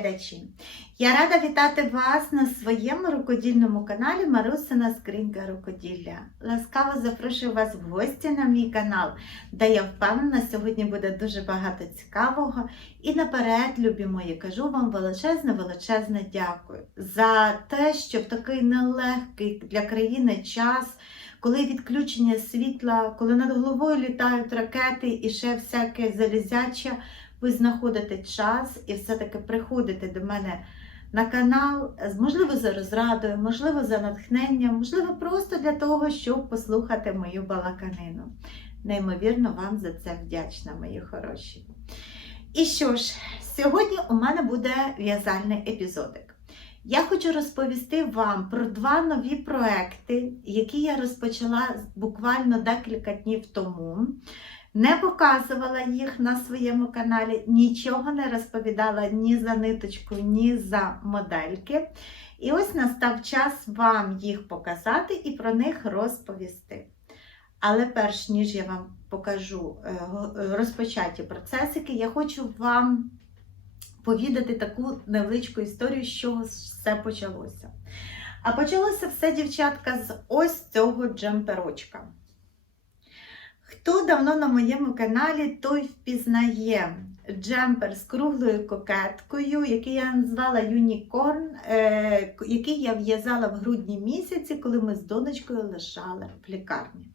глядачі! Я рада вітати вас на своєму рукодільному каналі Марусина Скринька Рукоділля. Ласкаво запрошую вас в гості на мій канал, де я впевнена, сьогодні буде дуже багато цікавого. І наперед, любі мої, кажу вам величезне, величезне дякую за те, що в такий нелегкий для країни час. Коли відключення світла, коли над головою літають ракети і ще всяке залізяче, ви знаходите час і все-таки приходите до мене на канал, можливо, за розрадою, можливо, за натхненням, можливо, просто для того, щоб послухати мою балаканину. Неймовірно, вам за це вдячна, мої хороші. І що ж, сьогодні у мене буде в'язальний епізодик. Я хочу розповісти вам про два нові проекти, які я розпочала буквально декілька днів тому. Не показувала їх на своєму каналі, нічого не розповідала ні за ниточку, ні за модельки. І ось настав час вам їх показати і про них розповісти. Але перш ніж я вам покажу розпочаті процесики, я хочу вам повідати таку невеличку історію, з чого все почалося. А почалося все, дівчатка, з ось цього джемперочка. Хто давно на моєму каналі, той впізнає джемпер з круглою кокеткою, який я назвала Юнікорн, е, який я в'язала в грудні місяці, коли ми з донечкою лишали в лікарні.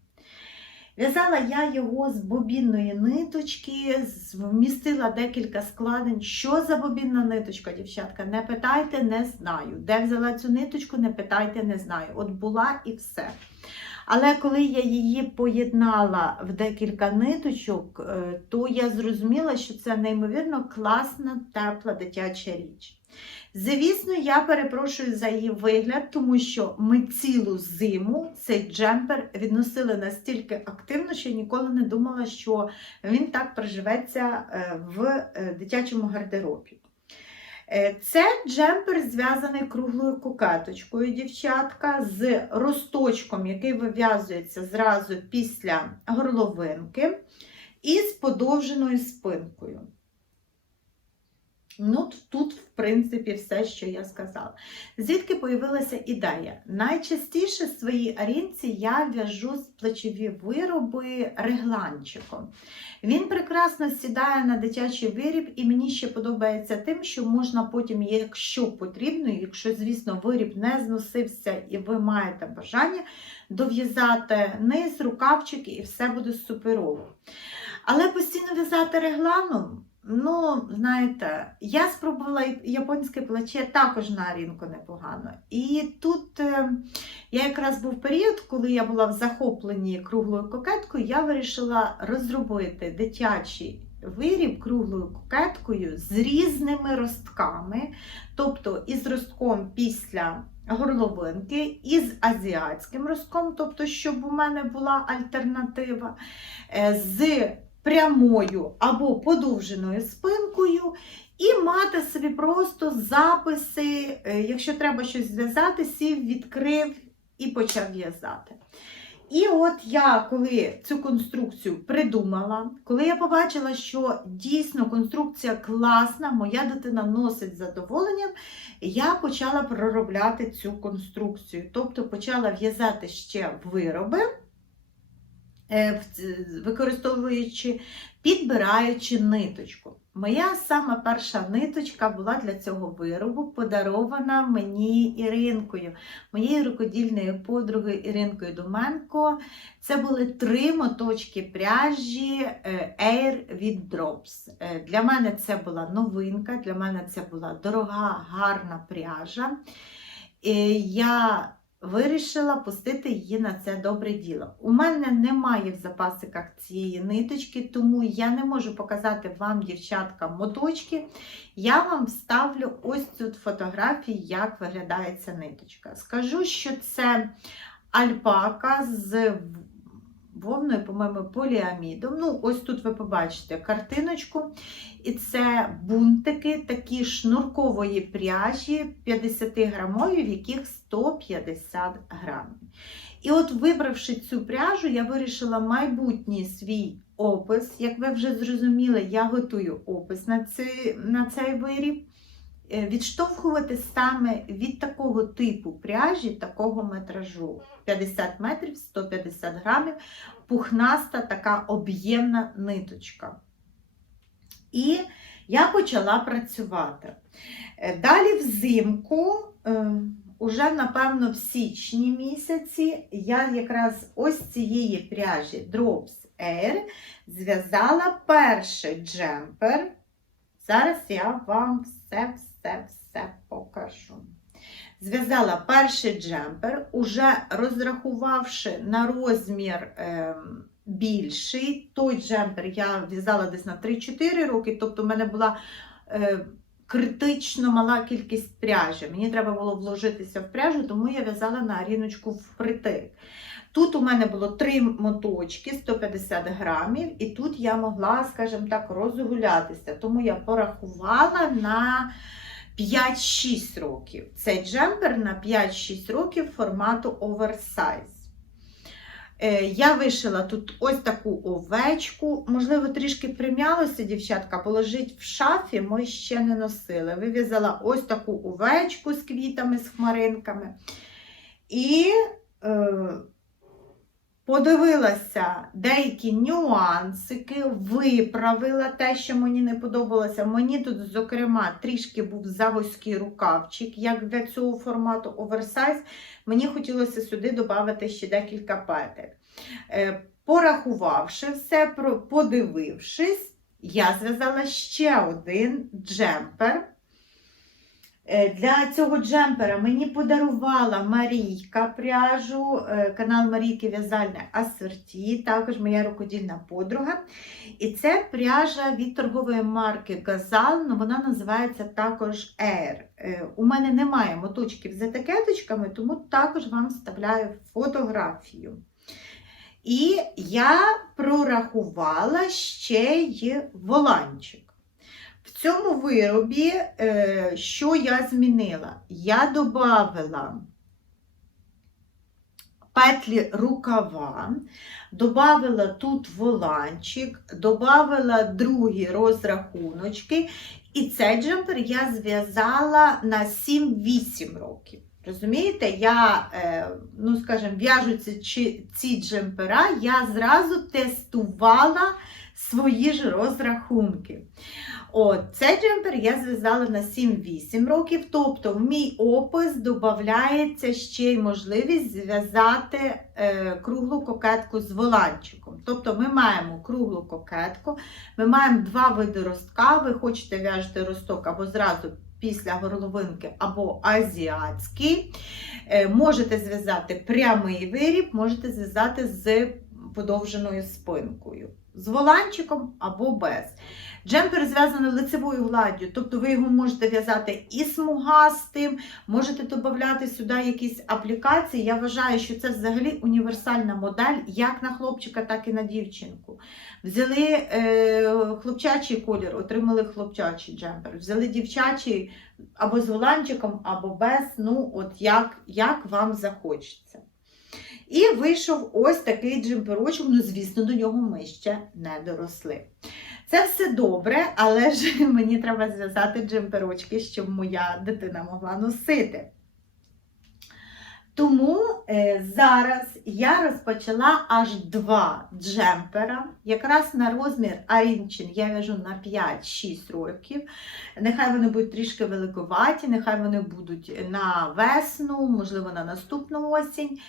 В'язала я його з бобінної ниточки, вмістила декілька складень. Що за бобінна ниточка, дівчатка? Не питайте, не знаю. Де взяла цю ниточку, не питайте, не знаю. От була і все. Але коли я її поєднала в декілька ниточок, е, то я зрозуміла, що це неймовірно класна, тепла дитяча річ. Звісно, я перепрошую за її вигляд, тому що ми цілу зиму цей джемпер відносили настільки активно, що я ніколи не думала, що він так проживеться е, в е, дитячому гардеробі. Це джемпер зв'язаний круглою кокеточкою, дівчатка, з росточком, який вив'язується зразу після горловинки, і з подовженою спинкою. Ну, Тут, в принципі, все, що я сказала. Звідки появилася ідея? Найчастіше в своїй арінці я в'яжу з плечові вироби регланчиком. Він прекрасно сідає на дитячий виріб, і мені ще подобається тим, що можна потім, якщо потрібно, якщо, звісно, виріб не зносився і ви маєте бажання, дов'язати низ, рукавчики, і все буде суперово. Але постійно в'язати регланом. Ну, знаєте, я спробувала японське плече також на ринку непогано. І тут е, я якраз був період, коли я була в захопленні круглою кокеткою, я вирішила розробити дитячий виріб круглою кокеткою з різними ростками, тобто із ростком після горловинки, із азіатським ростком, тобто, щоб у мене була альтернатива. Е, з прямою або подовженою спинкою, і мати собі просто записи, е, якщо треба щось зв'язати, сів, відкрив і почав в'язати. І от я, коли цю конструкцію придумала, коли я побачила, що дійсно конструкція класна, моя дитина носить задоволенням, я почала проробляти цю конструкцію. Тобто почала в'язати ще вироби. Е, використовуючи, підбираючи ниточку. Моя сама перша ниточка була для цього виробу подарована мені Іринкою, моєю рукодільною подругою Іринкою Думенко. Це були три моточки пряжі е, Air від Drops. Е, для мене це була новинка, для мене це була дорога, гарна пряжа. Я вирішила пустити її на це добре діло. У мене немає в запасиках цієї ниточки, тому я не можу показати вам, дівчатка, моточки. Я вам вставлю ось цю фотографію, як виглядає ця ниточка. Скажу, що це альпака з вовною, по-моєму, поліамідом. Ну, ось тут ви побачите картиночку. І це бунтики такі шнуркової пряжі 50 грамові, в яких 150 грамів. І от, вибравши цю пряжу, я вирішила майбутній свій опис. Як ви вже зрозуміли, я готую опис на цей, на цей виріб. Е, Відштовхувати саме від такого типу пряжі, такого метражу. 50 метрів, 150 грамів, пухнаста така об'ємна ниточка. І я почала працювати. Е, Далі взимку, е, уже, напевно, в січні місяці, я якраз ось цієї пряжі Drops Air зв'язала перший джемпер. Зараз я вам все, все, все покажу. Зв'язала перший джемпер, уже розрахувавши на розмір е, більший. Той джемпер я в'язала десь на 3-4 роки, тобто в мене була е, критично мала кількість пряжі. Мені треба було вложитися в пряжу, тому я в'язала на аріночку впритик. Тут у мене було три моточки 150 грамів, і тут я могла, скажімо так, розгулятися. Тому я порахувала на 5-6 років. Цей джемпер на 5-6 років формату оверсайз. Е, Я вишила тут ось таку овечку. Можливо, трішки прим'ялося, дівчатка, бо лежить в шафі, ми ще не носили. Вив'язала ось таку овечку з квітами, з хмаринками. І е, подивилася деякі нюансики, виправила те, що мені не подобалося. Мені тут, зокрема, трішки був завузький рукавчик, як для цього формату оверсайз. Мені хотілося сюди додати ще декілька петель. Е, Порахувавши все, подивившись, я зв'язала ще один джемпер. Е, Для цього джемпера мені подарувала Марійка пряжу, е, канал Марійки В'язальне Асорті, також моя рукодільна подруга. І це пряжа від торгової марки Газал, але вона називається також Air. Е, У мене немає моточків з етикеточками, тому також вам вставляю фотографію. І я прорахувала ще й воланчик. В цьому виробі, е, що я змінила? Я додала петлі рукава, додала тут воланчик, додала другі розрахуночки, і цей джемпер я зв'язала на 7-8 років. Розумієте, я, е, ну скажімо, в'яжу ці, чи- ці джемпера, я зразу тестувала свої ж розрахунки. От, цей джемпер я зв'язала на 7-8 років, тобто в мій опис додається ще й можливість зв'язати е, круглу кокетку з воланчиком. Тобто ми маємо круглу кокетку, ми маємо два види ростка. Ви хочете в'яжете росток або зразу після горловинки, або азіатський. Е, можете зв'язати прямий виріб, можете зв'язати з подовженою спинкою, з воланчиком або без. Джемпер зв'язаний лицевою гладдю, тобто ви його можете в'язати і смугастим, можете додати сюди якісь аплікації. Я вважаю, що це взагалі універсальна модель як на хлопчика, так і на дівчинку. Взяли е, хлопчачий колір, отримали хлопчачий джемпер. Взяли дівчачий або з воланчиком, або без, ну от як, як вам захочеться. І вийшов ось такий джемперочок, ну, звісно, до нього ми ще не доросли. Це все добре, але ж мені треба зв'язати джемперочки, щоб моя дитина могла носити. Тому е, зараз я розпочала аж два джемпера. Якраз на розмір Арінчин я в'яжу на 5-6 років. Нехай вони будуть трішки великоваті, нехай вони будуть на весну, можливо, на наступну осінь.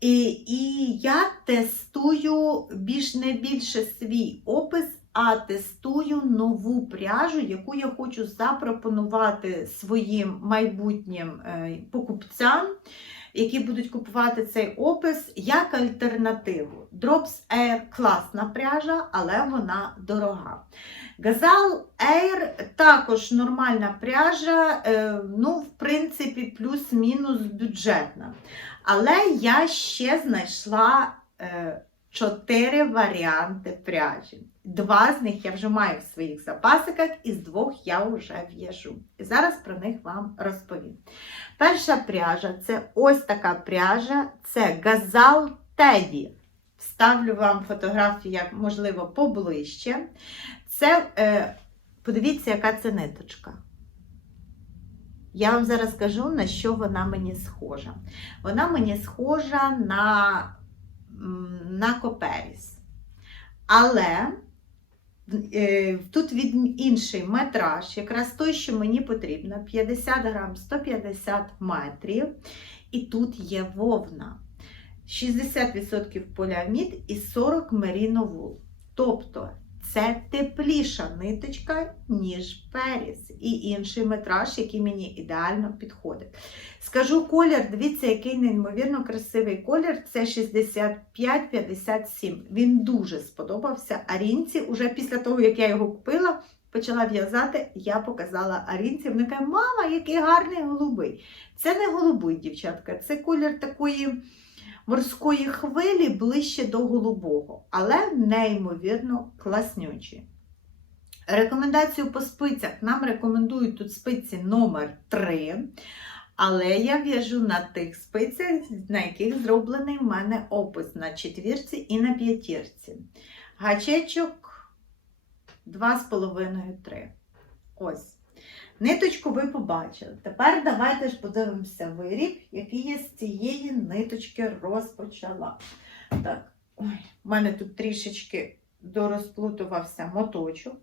І, і я тестую більш не більше свій опис, а тестую нову пряжу, яку я хочу запропонувати своїм майбутнім е, покупцям, які будуть купувати цей опис як альтернативу. Drops Air класна пряжа, але вона дорога. Gazal Air також нормальна пряжа, е, ну, в принципі, плюс-мінус бюджетна. Але я ще знайшла е, чотири варіанти пряжі. Два з них я вже маю в своїх запасиках, і з двох я вже в'яжу. І зараз про них вам розповім. Перша пряжа це ось така пряжа, це Gazal Teddy. Вставлю вам фотографію, як можливо, поближче. Це, е, подивіться, яка це ниточка. Я вам зараз скажу, на що вона мені схожа. Вона мені схожа на, на коперіс. Але е, тут від інший метраж, якраз той, що мені потрібно, 50 грам, 150 метрів. І тут є вовна. 60% поліамід і 40 меріновул. Тобто це тепліша ниточка, ніж періс, і інший метраж, який мені ідеально підходить. Скажу колір, дивіться, який неймовірно красивий колір. Це 65-57. Він дуже сподобався Арінці. Уже після того, як я його купила, почала в'язати, я показала Арінці. Вона каже, мама, який гарний голубий. Це не голубий, дівчатка, це колір такої морської хвилі ближче до голубого, але неймовірно класнючий. Рекомендацію по спицях нам рекомендують тут спиці номер 3 але я в'яжу на тих спицях, на яких зроблений в мене опис на четвірці і на п'ятірці. Гачечок 2,5-3. Ось. Ниточку ви побачили. Тепер давайте ж подивимося виріб, який я з цієї ниточки розпочала. Так, ой, в мене тут трішечки дорозплутувався моточок.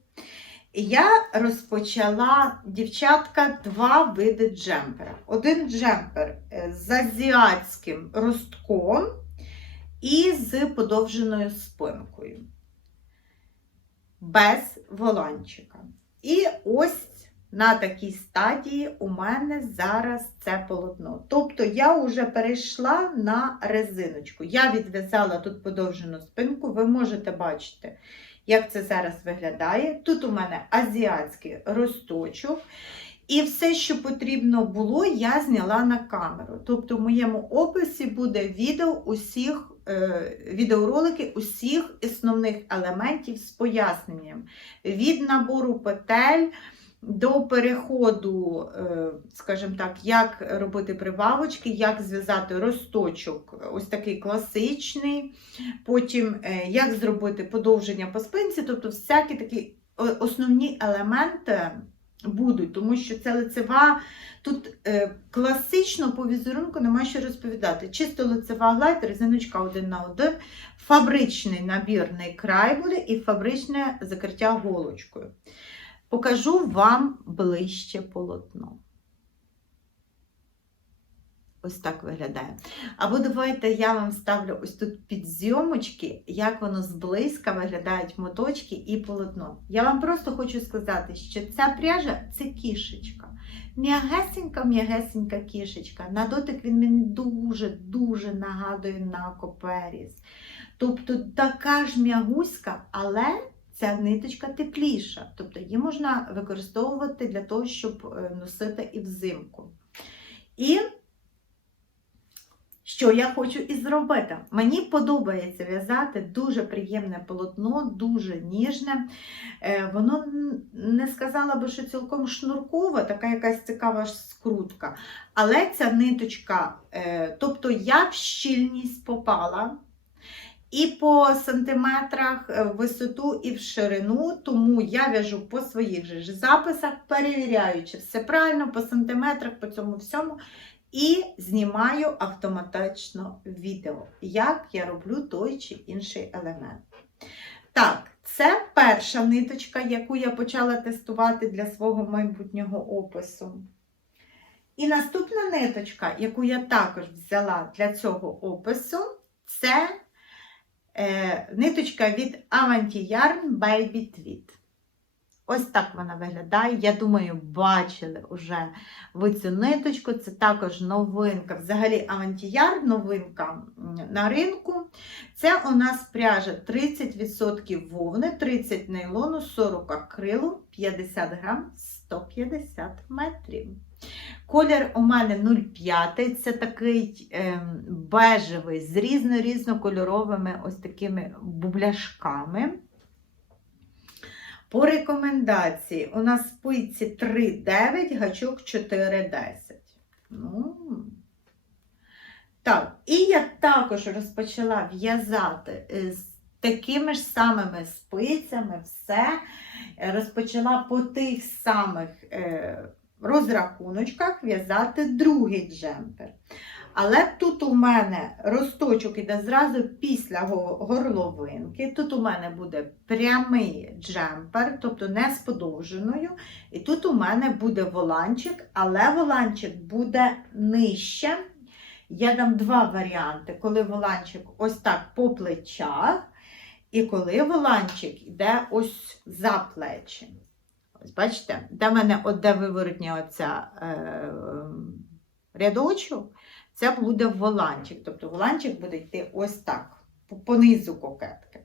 Я розпочала, дівчатка, два види джемпера. Один джемпер е, з азіатським ростком і з подовженою спинкою. Без воланчика. І ось на такій стадії у мене зараз це полотно. Тобто я вже перейшла на резиночку. Я відв'язала тут подовжену спинку, ви можете бачити, як це зараз виглядає. Тут у мене азіатський росточок. І все, що потрібно було, я зняла на камеру. Тобто, в моєму описі буде відео усіх, е, відеоролики усіх основних елементів з поясненням. Від набору петель до переходу, е, скажімо так, як робити прибавочки, як зв'язати росточок, ось такий класичний, потім е, як зробити подовження по спинці, тобто всякі такі основні елементи будуть, тому що це лицева. Тут е, класично по візерунку нема що розповідати. Чисто лицева гладь, резиночка один на один, фабричний набірний край буде і фабричне закриття голочкою. Покажу вам ближче полотно. Ось так виглядає. Або давайте я вам ставлю ось тут під зйомочки, як воно зблизька виглядають моточки і полотно. Я вам просто хочу сказати, що ця пряжа це кішечка. М'ягесенька, м'ягесенька кішечка. На дотик він мені дуже-дуже нагадує на коперіс. Тобто така ж м'ягуська, але ця ниточка тепліша. Тобто її можна використовувати для того, щоб е, носити і взимку. І що я хочу і зробити? Мені подобається в'язати дуже приємне полотно, дуже ніжне. Е, Воно не сказала би, що цілком шнуркове, така якась цікава скрутка. Але ця ниточка, е, тобто я в щільність попала. І по сантиметрах е, в висоту і в ширину, тому я в'яжу по своїх же записах, перевіряючи все правильно, по сантиметрах, по цьому всьому. І знімаю автоматично відео, як я роблю той чи інший елемент. Так, це перша ниточка, яку я почала тестувати для свого майбутнього опису. І наступна ниточка, яку я також взяла для цього опису, це ниточка від Avanti Yarn Baby Tweed. Ось так вона виглядає. Я думаю, бачили вже ви цю ниточку. Це також новинка. Взагалі Yarn новинка на ринку. Це у нас пряжа 30% вовни, 30 нейлону, 40 акрилу, 50 грам, 150 метрів. Колір у мене 0,5, це такий ем, бежевий з різно-різнокольоровими ось такими бубляшками. По рекомендації у нас спиці 3,9, гачок 4,10. Ну, Так, і я також розпочала в'язати з такими ж самими спицями, все. Е, Розпочала по тих самих е, розрахуночках в'язати другий джемпер. Але тут у мене росточок іде зразу після горловинки. Тут у мене буде прямий джемпер, тобто не з подовженою. І тут у мене буде воланчик, але воланчик буде нижче. Я дам два варіанти, коли воланчик ось так по плечах, і коли воланчик йде ось за плечі. Ось бачите, де в мене от де виворотня оця е, рядочок, це буде воланчик. Тобто воланчик буде йти ось так, по низу кокетки.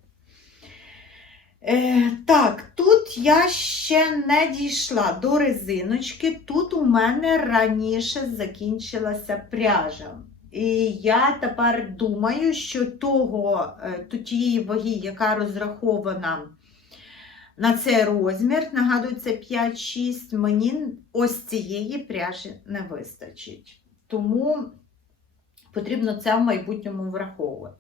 Е, так, тут я ще не дійшла до резиночки. Тут у мене раніше закінчилася пряжа. І я тепер думаю, що того, е, то тієї ваги, яка розрахована на цей розмір, нагадую, це 5-6, мені ось цієї пряжі не вистачить. Тому потрібно це в майбутньому враховувати.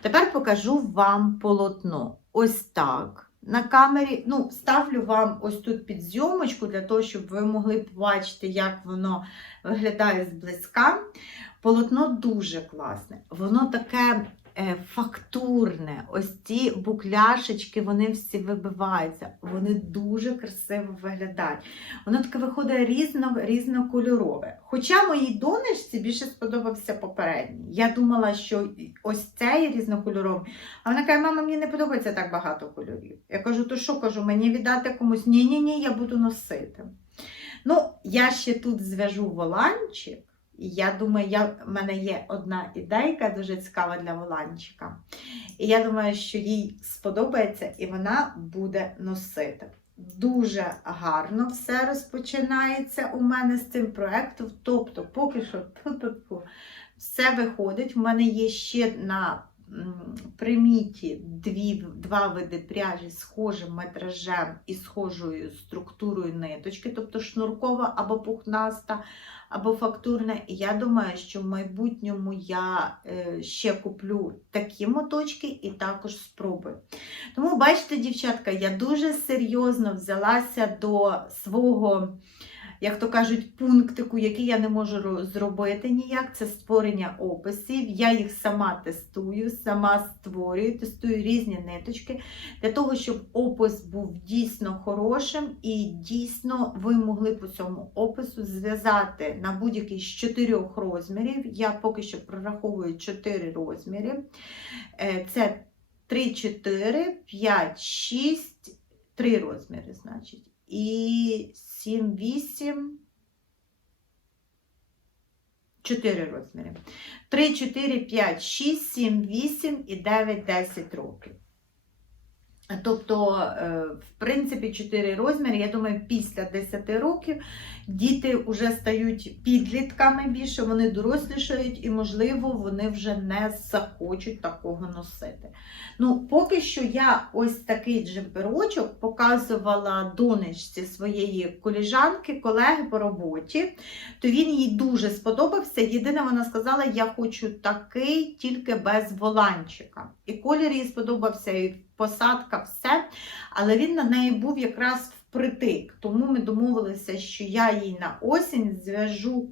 Тепер покажу вам полотно. Ось так. На камері, ну, ставлю вам ось тут під зйомочку, для того, щоб ви могли побачити, як воно виглядає зблизька. Полотно дуже класне. Воно таке е, фактурне. Ось ці букляшечки, вони всі вибиваються. Вони дуже красиво виглядають. Воно таке виходить різно, різнокольорове. Хоча моїй донечці більше сподобався попередній. Я думала, що ось цей різнокольоровий. А вона каже, мама, мені не подобається так багато кольорів. Я кажу, то що кажу, мені віддати комусь? Ні, ні, ні, я буду носити. Ну, я ще тут зв'яжу воланчик. Я думаю, я, в мене є одна ідейка дуже цікава для воланчика. І я думаю, що їй сподобається і вона буде носити. Дуже гарно все розпочинається у мене з цим проєктом. Тобто, поки що все виходить. У мене є ще на приміті дві, два види пряжі схожим метражем і схожою структурою ниточки, тобто шнуркова або пухнаста, або фактурна. І я думаю, що в майбутньому я е, ще куплю такі моточки і також спробую. Тому, бачите, дівчатка, я дуже серйозно взялася до свого, як то кажуть, пунктику, який я не можу зробити ніяк. Це створення описів. Я їх сама тестую, сама створюю, тестую різні ниточки для того, щоб опис був дійсно хорошим і дійсно ви могли по цьому опису зв'язати на будь-який з чотирьох розмірів. Я поки що прораховую чотири розміри. Е, Це 3, 4, 5, 6, 3 розміри, значить. І 7, 8, 4 розміри. 3, 4, 5, 6, 7, 8 і 9, 10 років. Тобто, е, в принципі, 4 розміри, я думаю, після 10 років діти вже стають підлітками більше, вони дорослішають і, можливо, вони вже не захочуть такого носити. Ну, поки що я ось такий джемперочок показувала донечці своєї коліжанки, колеги по роботі, то він їй дуже сподобався. Єдине, вона сказала, я хочу такий, тільки без воланчика. І колір їй сподобався, і посадка, все. Але він на неї був якраз впритик. Тому ми домовилися, що я їй на осінь зв'яжу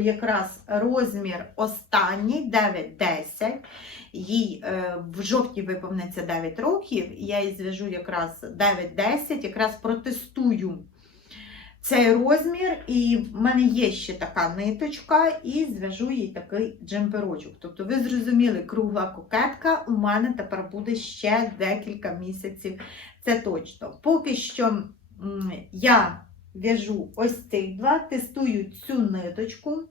якраз розмір останній 9-10. Їй е, в жовтні виповниться 9 років, і я їй зв'яжу якраз 9-10, якраз протестую цей розмір, і в мене є ще така ниточка, і зв'яжу їй такий джемперочок. Тобто, ви зрозуміли, кругла кокетка у мене тепер буде ще декілька місяців. Це точно. Поки що я в'яжу ось цих два, тестую цю ниточку.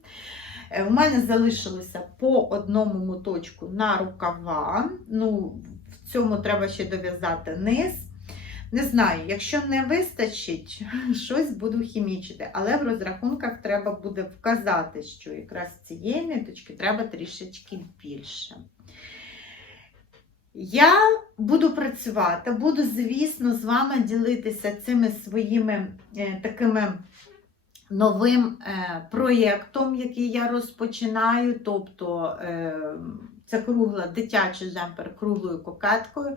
Е, У мене залишилося по одному моточку на рукава. Ну, в цьому треба ще дов'язати низ. Не знаю, якщо не вистачить, щось буду хімічити, але в розрахунках треба буде вказати, що якраз цієї ниточки треба трішечки більше. Я буду працювати, буду, звісно, з вами ділитися цими своїми е, такими новим е, проєктом, який я розпочинаю. Тобто е, це кругла дитячий джемпер круглою кокеткою.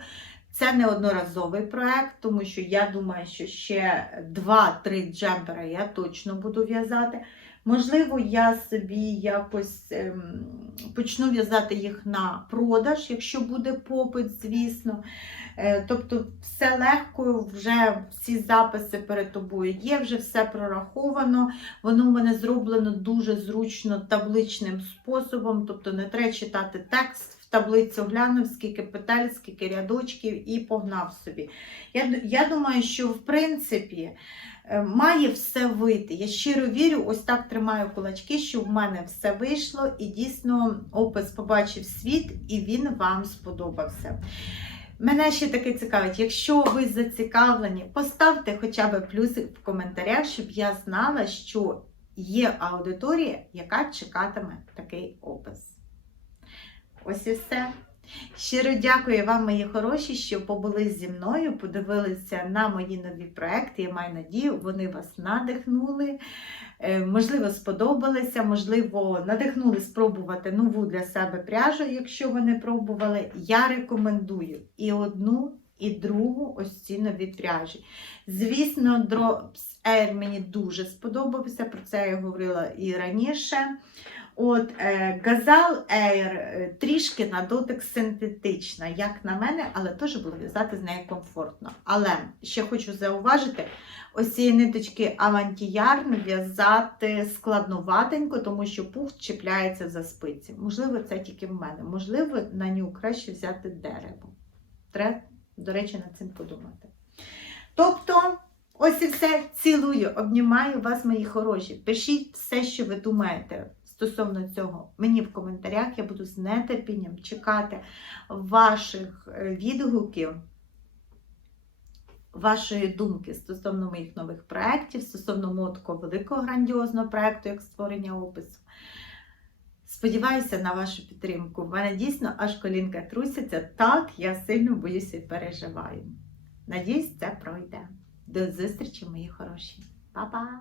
Це не одноразовий проєкт, тому що я думаю, що ще 2-3 джемпера я точно буду в'язати. Можливо, я собі якось ем, почну в'язати їх на продаж, якщо буде попит, звісно. Е, Тобто, все легко, вже всі записи перед тобою є, вже все прораховано. Воно в мене зроблено дуже зручно табличним способом, тобто не треба читати текст. Таблицю глянув, скільки петель, скільки рядочків і погнав собі. Я, я думаю, що в принципі е, має все вийти. Я щиро вірю, ось так тримаю кулачки, що в мене все вийшло, і дійсно опис побачив світ, і він вам сподобався. Мене ще таке цікавить, якщо ви зацікавлені, поставте хоча б плюсик в коментарях, щоб я знала, що є аудиторія, яка чекатиме такий опис. Ось і все. Щиро дякую вам, мої хороші, що побули зі мною, подивилися на мої нові проекти. Я маю надію, вони вас надихнули. Е, Можливо, сподобалися, можливо, надихнули спробувати нову для себе пряжу, якщо ви не пробували. Я рекомендую і одну, і другу ось ці нові пряжі. Звісно, Drops Air мені дуже сподобався, про це я говорила і раніше. От е, Gazal Air е, трішки на дотик синтетична, як на мене, але теж було в'язати з нею комфортно. Але ще хочу зауважити, ось цієї ниточки Авантіярн в'язати складноватенько, тому що пух чіпляється за спиці. Можливо, це тільки в мене. Можливо, на нього краще взяти дерево. Треба, до речі, над цим подумати. Тобто, ось і все. Цілую, обнімаю вас, мої хороші. Пишіть все, що ви думаєте стосовно цього мені в коментарях. Я буду з нетерпінням чекати ваших е, відгуків, вашої думки стосовно моїх нових проєктів, стосовно мого такого великого грандіозного проєкту, як створення опису. Сподіваюся на вашу підтримку. В мене дійсно аж колінка труситься. Так, я сильно боюся і переживаю. Надіюсь, це пройде. До зустрічі, мої хороші. Па-па!